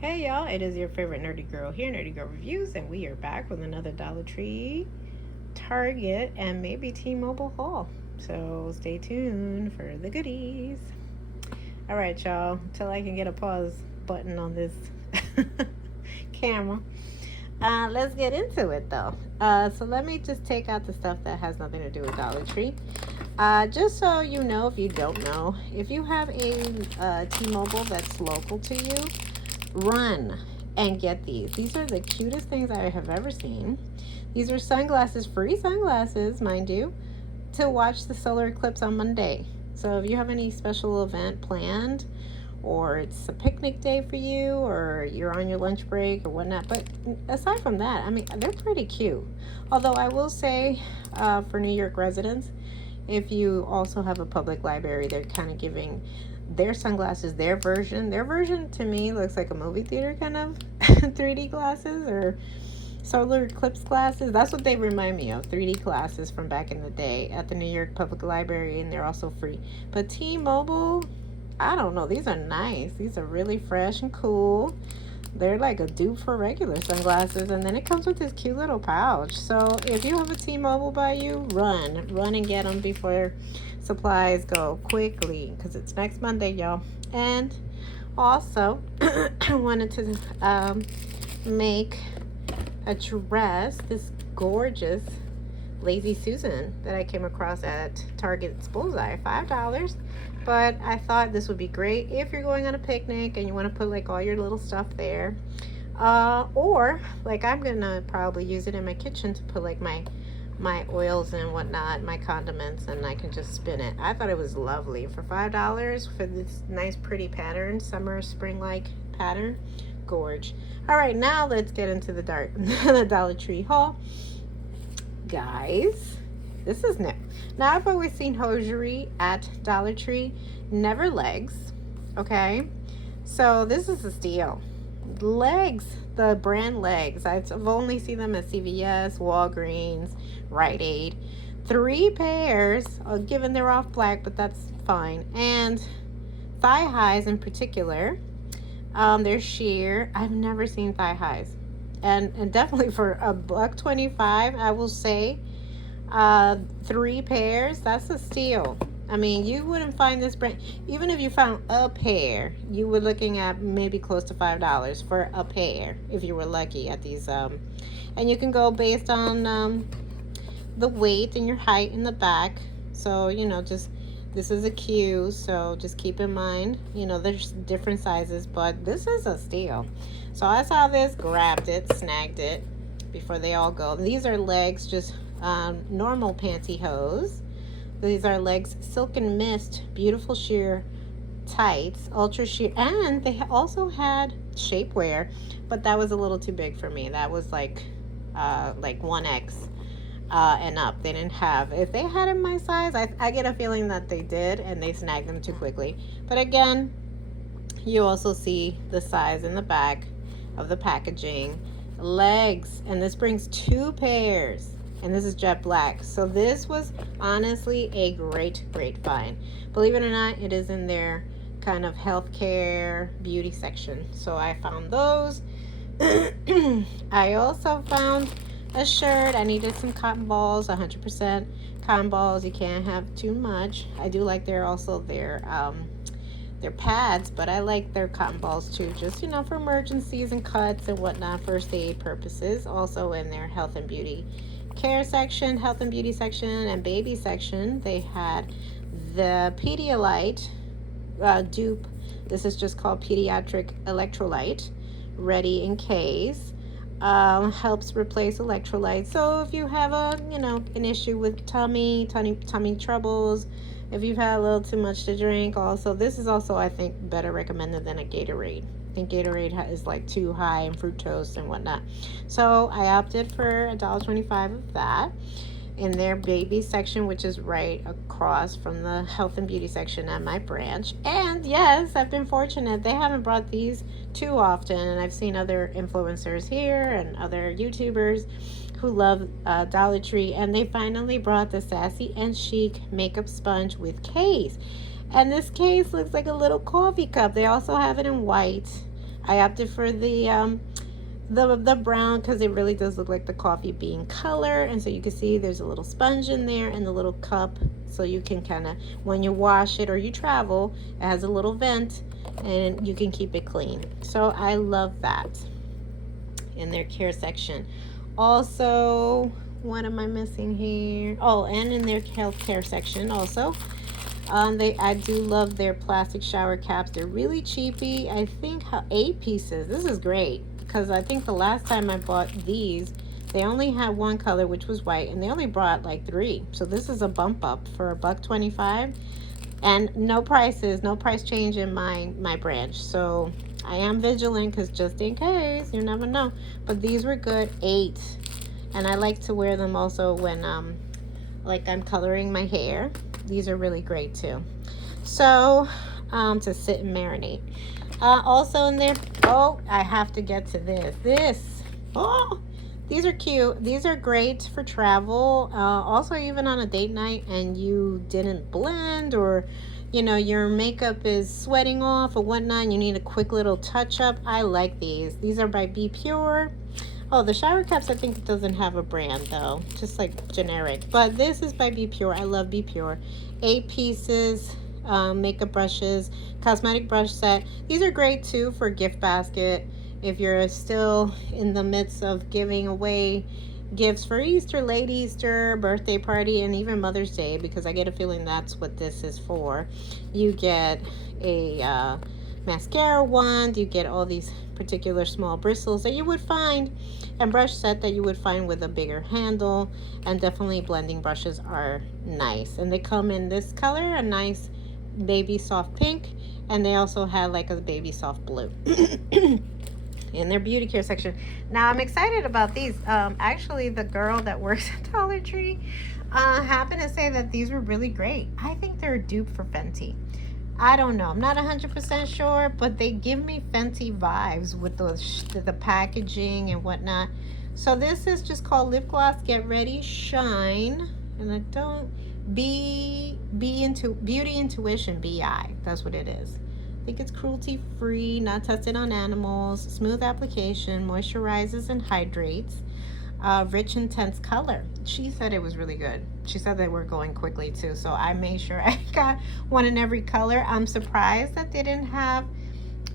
Hey y'all, it is your favorite nerdy girl here, Nerdy Girl Reviews, and we are back with another Dollar Tree, Target, and maybe T-Mobile haul. So stay tuned for the goodies. All right, y'all, till I can get a pause button on this camera. Let's get into it though. So let me just take out the stuff that has nothing to do with Dollar Tree. Just so you know, if you don't know, if you have a T-Mobile that's local to you, run and get these. These are the cutest things I have ever seen. These are sunglasses, free sunglasses, mind you, to watch the solar eclipse on Monday. So if you have any special event planned, or it's a picnic day for you, or you're on your lunch break or whatnot. But aside from that, I mean, they're pretty cute. Although I will say, for New York residents, if you also have a public library, they're kind of giving their sunglasses, their version. Their version to me looks like a movie theater kind of 3D glasses or solar eclipse glasses. That's what they remind me of, 3D glasses from back in the day at the New York Public Library, and they're also free. But T-Mobile, I don't know. These are nice. These are really fresh and cool. They're like a dupe for regular sunglasses, and then it comes with this cute little pouch. So if you have a T-Mobile by you, run and get them before supplies go quickly, because it's next Monday, y'all. And also, I wanted to make a dress, this gorgeous Lazy Susan that I came across at Target's Bullseye, $5. But I thought this would be great if you're going on a picnic and you want to put like all your little stuff there. Or like I'm gonna probably use it in my kitchen to put like my oils and whatnot, my condiments, and I can just spin it. I thought it was lovely for $5 for this nice pretty pattern, summer spring like pattern. Gorge. All right, now let's get into the the Dollar Tree haul. Guys, this is new. Now I've always seen hosiery at Dollar Tree, never legs. Okay, so this is a steal. Legs, the brand Legs. I've only seen them at CVS, Walgreens, Rite Aid. 3 pairs, given they're off black, but that's fine. And thigh highs in particular. They're sheer. I've never seen thigh highs. And definitely for $1.25, I will say, 3 pairs, that's a steal. I mean, you wouldn't find this brand, even if you found a pair, you were looking at maybe close to $5 for a pair if you were lucky at these. And you can go based on the weight and your height in the back. So, just this is a Q, so just keep in mind, there's different sizes, but this is a steal. So I saw this, grabbed it, snagged it before they all go. These are Legs, just normal pantyhose. These are Legs Silk and Mist, beautiful sheer tights, ultra sheer, and they also had shapewear, but that was a little too big for me. That was like 1X. And up. They didn't have. If they had in my size, I get a feeling that they did, and they snagged them too quickly. But again, you also see the size in the back of the packaging. Legs, and this brings 2 pairs, and this is jet black. So this was honestly a great find. Believe it or not, it is in their kind of healthcare beauty section. So I found those. I also found a shirt. I needed some cotton balls, 100% cotton balls. You can't have too much. I do like their pads, but I like their cotton balls too, just for emergencies and cuts and whatnot, first aid purposes. Also in their health and beauty care section, health and beauty section, and baby section, they had the Pedialyte dupe. This is just called Pediatric Electrolyte, ready in case. Helps replace electrolytes. So if you have an issue with tummy troubles, if you've had a little too much to drink, also this is also, I think, better recommended than a Gatorade. I think Gatorade is like too high in fructose and whatnot. So I opted for $1.25 of that in their baby section, which is right across from the health and beauty section at my branch. And yes, I've been fortunate. They haven't brought these too often, and I've seen other influencers here and other YouTubers who love Dollar Tree, and they finally brought the Sassy and Chic makeup sponge with case. And this case looks like a little coffee cup. They also have it in white, I opted for the brown because it really does look like the coffee bean color, and so you can see there's a little sponge in there and the little cup, so you can kind of, when you wash it or you travel, it has a little vent and you can keep it clean. So I love that in their care section. Also, what am I missing here? Oh, and in their healthcare section also, I do love their plastic shower caps. They're really cheapy. I think 8 pieces. This is great because I think the last time I bought these, they only had one color, which was white, and they only brought like 3. So this is a bump up for $1.25, and no prices, no price change in my branch. So I am vigilant because just in case, you never know. But these were good. 8, and I like to wear them also when like I'm coloring my hair. These are really great too. So to sit and marinate. Also in there, oh, I have to get to this. Oh, these are cute. These are great for travel. Also, even on a date night and you didn't blend, or you know your makeup is sweating off or whatnot, and you need a quick little touch up. I like these. These are by Be Pure. Oh, the shower caps, I think it doesn't have a brand though, just like generic. But this is by Be Pure. I love Be Pure. 8 pieces, makeup brushes, cosmetic brush set. These are great too for gift basket if you're still in the midst of giving away gifts for Easter, late Easter, birthday party, and even Mother's Day, because I get a feeling that's what this is for. You get a mascara wand, you get all these particular small bristles that you would find, and brush set that you would find with a bigger handle, and definitely blending brushes are nice, and they come in this color, a nice baby soft pink, and they also have like a baby soft blue in their beauty care section. Now I'm excited about these. Actually, the girl that works at Dollar Tree happened to say that these were really great. I think they're a dupe for Fenty. I don't know. I'm not 100% sure, but they give me Fenty vibes with the packaging and whatnot. So this is just called Lip Gloss Get Ready Shine, and I don't Beauty Intuition BI. That's what it is. I think it's cruelty free, not tested on animals, smooth application, moisturizes and hydrates. Rich intense color. She said it was really good. She said they were going quickly too, so I made sure I got one in every color. I'm surprised that they didn't have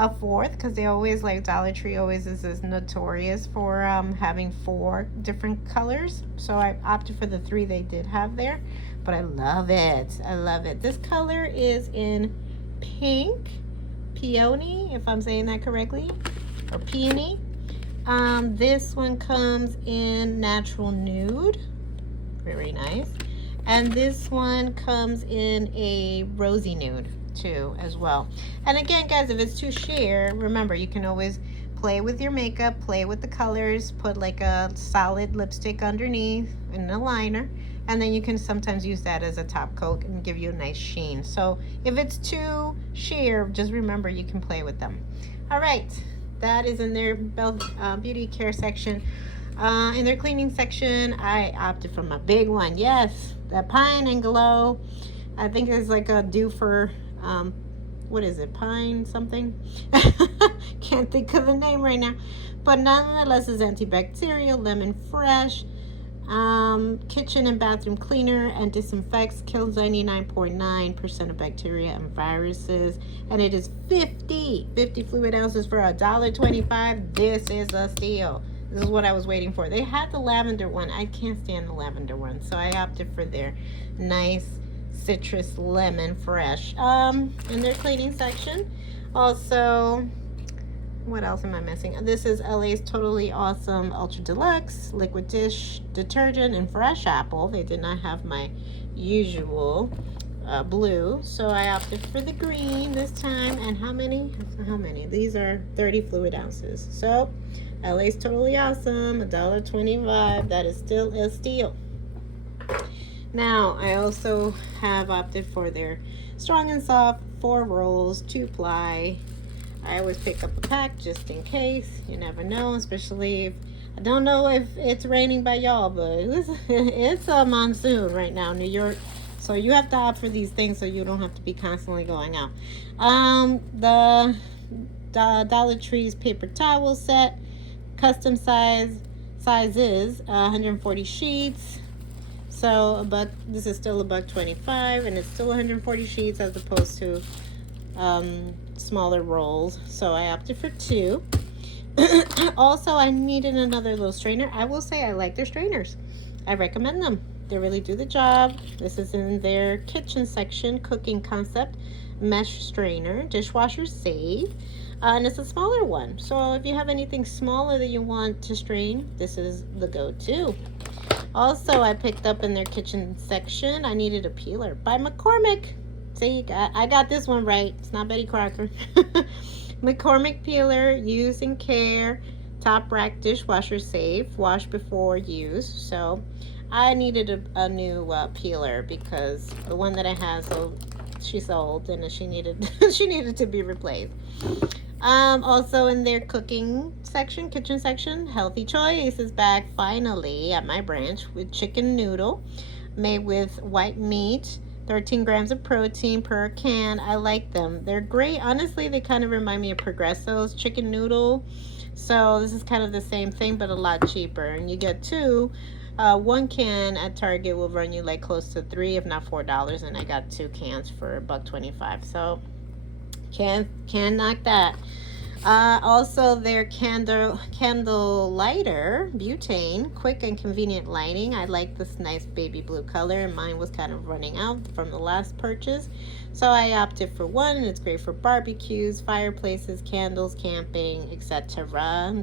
a 4th, because they always, like Dollar Tree always is notorious for having 4 different colors. So I opted for the 3 they did have there, but I love it. I love it. This color is in pink peony, if I'm saying that correctly, or peony. This one comes in natural nude, very nice, and this one comes in a rosy nude too as well. And again, guys, if it's too sheer, remember you can always play with your makeup, play with the colors, put like a solid lipstick underneath and a liner, and then you can sometimes use that as a top coat and give you a nice sheen. So if it's too sheer, just remember you can play with them. All right, that is in their beauty care section. In their cleaning section, I opted for my big one. Yes, that Pine and Glow. I think it's like a dew for, what is it, Pine something? Can't think of the name right now. But nonetheless, it's antibacterial, lemon fresh, kitchen and bathroom cleaner, and disinfects, kills 99.9% of bacteria and viruses, and it is 50 fluid ounces for $1.25. This is a steal. This is what I was waiting for. They had the lavender one. I can't stand the lavender one, so I opted for their nice citrus lemon fresh in their cleaning section. Also, what else am I missing? This is LA's Totally Awesome Ultra Deluxe Liquid Dish Detergent in Fresh Apple. They did not have my usual blue, so I opted for the green this time. And how many? These are 30 fluid ounces. So LA's Totally Awesome, $1.25. That is still a steal. Now, I also have opted for their Strong and Soft 4 rolls, 2-ply. I always pick up a pack just in case. You never know, especially if, I don't know if it's raining by y'all, but it's a monsoon right now in New York. So you have to opt for these things so you don't have to be constantly going out. The Dollar Tree's paper towel set, custom sizes, 140 sheets. So this is still $1.25, and it's still 140 sheets as opposed to smaller rolls. So I opted for 2. Also, I needed another little strainer. I will say I like their strainers. I recommend them. They really do the job. This is in their kitchen section, cooking concept, mesh strainer, dishwasher safe. And it's a smaller one. So if you have anything smaller that you want to strain, this is the go-to. Also, I picked up in their kitchen section, I needed a peeler by McCormick. See, I got this one right. It's not Betty Crocker. McCormick peeler, use and care, top rack dishwasher safe, wash before use. So I needed a new peeler because the one that I had, she's old and she needed she needed to be replaced. Also in their cooking section, kitchen section, Healthy Choice is back finally at my branch with chicken noodle made with white meat, 13 grams of protein per can. I like them. They're great. Honestly, they kind of remind me of Progresso's chicken noodle. So this is kind of the same thing, but a lot cheaper. And you get 2. 1 can at Target will run you like close to $3, if not $4. And I got 2 cans for $1.25. So can't knock that. Also their candle lighter, butane, quick and convenient lighting. I like this nice baby blue color, and mine was kind of running out from the last purchase, so I opted for 1. And it's great for barbecues, fireplaces, candles, camping, etc.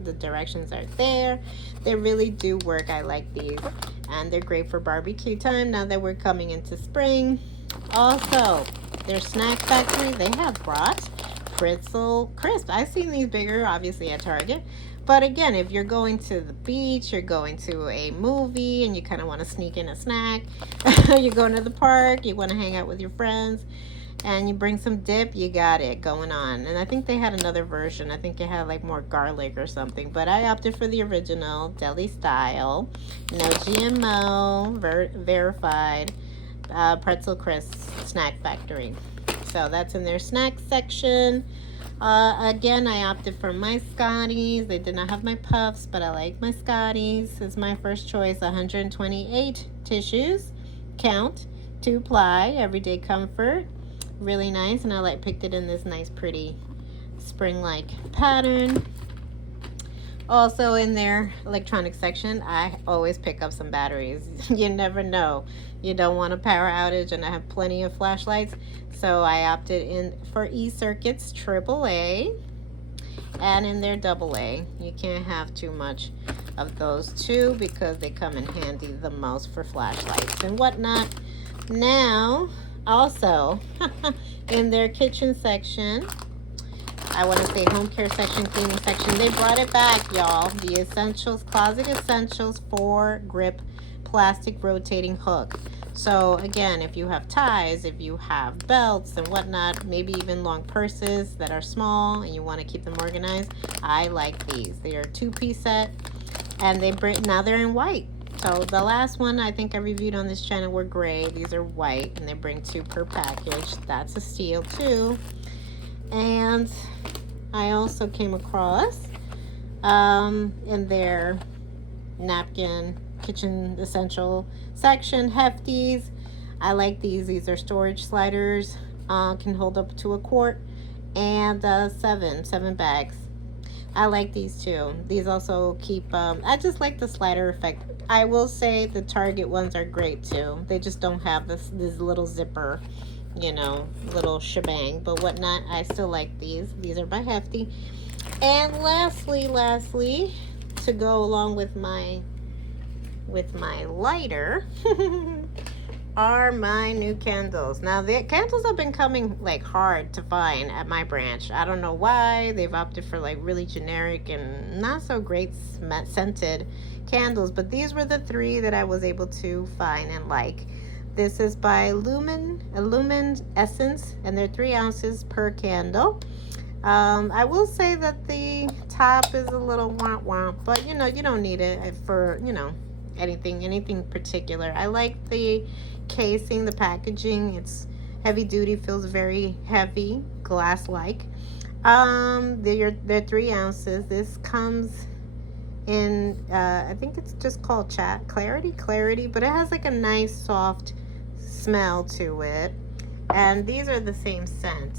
The directions are there. They really do work. I like these, and they're great for barbecue time now that we're coming into spring. Also, their snack factory, they have brought Pretzel crisp. I've seen these bigger, obviously, at Target. But again, if you're going to the beach, you're going to a movie, and you kind of want to sneak in a snack, you're going to the park, you want to hang out with your friends, and you bring some dip, you got it going on. And I think they had another version. I think it had like more garlic or something. But I opted for the original, deli style, no GMO, verified pretzel crisp snack factory. So that's in their snack section. Again, I opted for my Scotties. They did not have my puffs, but I like my Scotties. It's my first choice. 128 tissues, count, 2-ply, everyday comfort. Really nice, and I picked it in this nice, pretty spring-like pattern. Also in their electronic section, I always pick up some batteries. You never know. You don't want a power outage, and I have plenty of flashlights. So I opted in for eCircuits AAA and in their AA. You can't have too much of those two because they come in handy the most for flashlights and whatnot. Now, also, in their kitchen section, I want to say home care section, cleaning section, they brought it back, y'all. The Essentials, Closet Essentials 4-grip plastic rotating hook. So again, if you have ties, if you have belts and whatnot, maybe even long purses that are small and you want to keep them organized, I like these. They are a 2-piece set, and now they're in white. So the last one I think I reviewed on this channel were gray. These are white, and they bring 2 per package. That's a steal too. And I also came across in their napkin kitchen essential section, Hefties. I like these. These are storage sliders, can hold up to a quart, and 7 bags. I like these too. These also keep I just like the slider effect. I will say the Target ones are great too. They just don't have this little zipper, you know, little shebang, but whatnot. I still like these. These are by Hefty. And lastly, to go along with my lighter are my new candles. Now the candles have been coming like hard to find at my branch. I don't know why. They've opted for like really generic and not so great scented candles, but these were the 3 that I was able to find and like. This is by Lumen Essence, and they're 3 ounces per candle. I will say that the top is a little womp, but you know, you don't need it for, you know, anything particular. I like the casing, the packaging. It's heavy duty, feels very heavy, glass like. They're 3 ounces. This comes in I think it's just called clarity, but it has like a nice soft smell to it. And these are the same scent.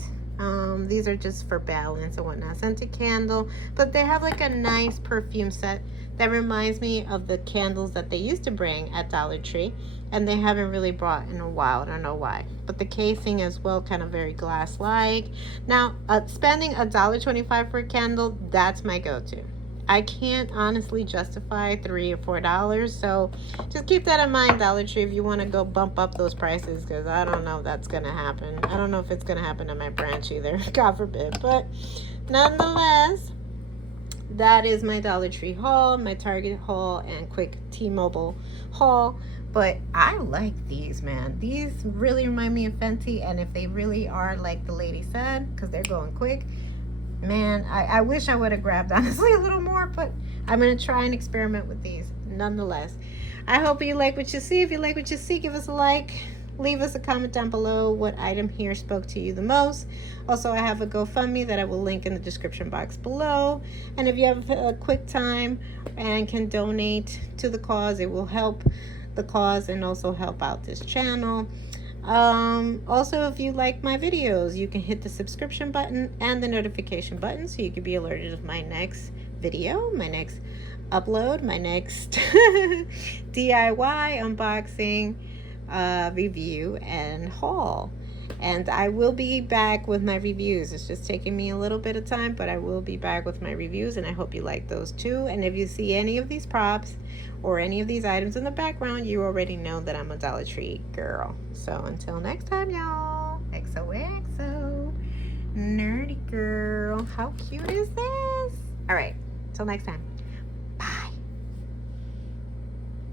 These are just for balance and whatnot. Scented candle, but they have like a nice perfume set that reminds me of the candles that they used to bring at Dollar Tree, and they haven't really brought in a while. I don't know why, but the casing as well, kind of very glass-like. Now, spending $1.25 for a candle, that's my go-to. I can't honestly justify $3 or $4, so just keep that in mind, Dollar Tree, if you want to go bump up those prices, because I don't know if that's going to happen. I don't know if it's going to happen at my branch either, God forbid. But nonetheless, that is my Dollar Tree haul, my Target haul, and quick T-Mobile haul. But I like these, man. These really remind me of Fenty, and if they really are like the lady said, because they're going quick, man, I wish I would have grabbed, honestly, a little more, but I'm going to try and experiment with these nonetheless. I hope you like what you see. If you like what you see, give us a like. Leave us a comment down below what item here spoke to you the most. Also, I have a GoFundMe that I will link in the description box below. And if you have a quick time and can donate to the cause, it will help the cause and also help out this channel. Also, if you like my videos, you can hit the subscription button and the notification button so you can be alerted of my next video, my next upload, my next DIY unboxing, review, and haul. And I will be back with my reviews. It's just taking me a little bit of time, but I will be back with my reviews, and I hope you like those too. And if you see any of these props or any of these items in the background, you already know that I'm a Dollar Tree girl. So until next time, y'all. XOXO. Nerdy girl. How cute is this? All right. Till next time.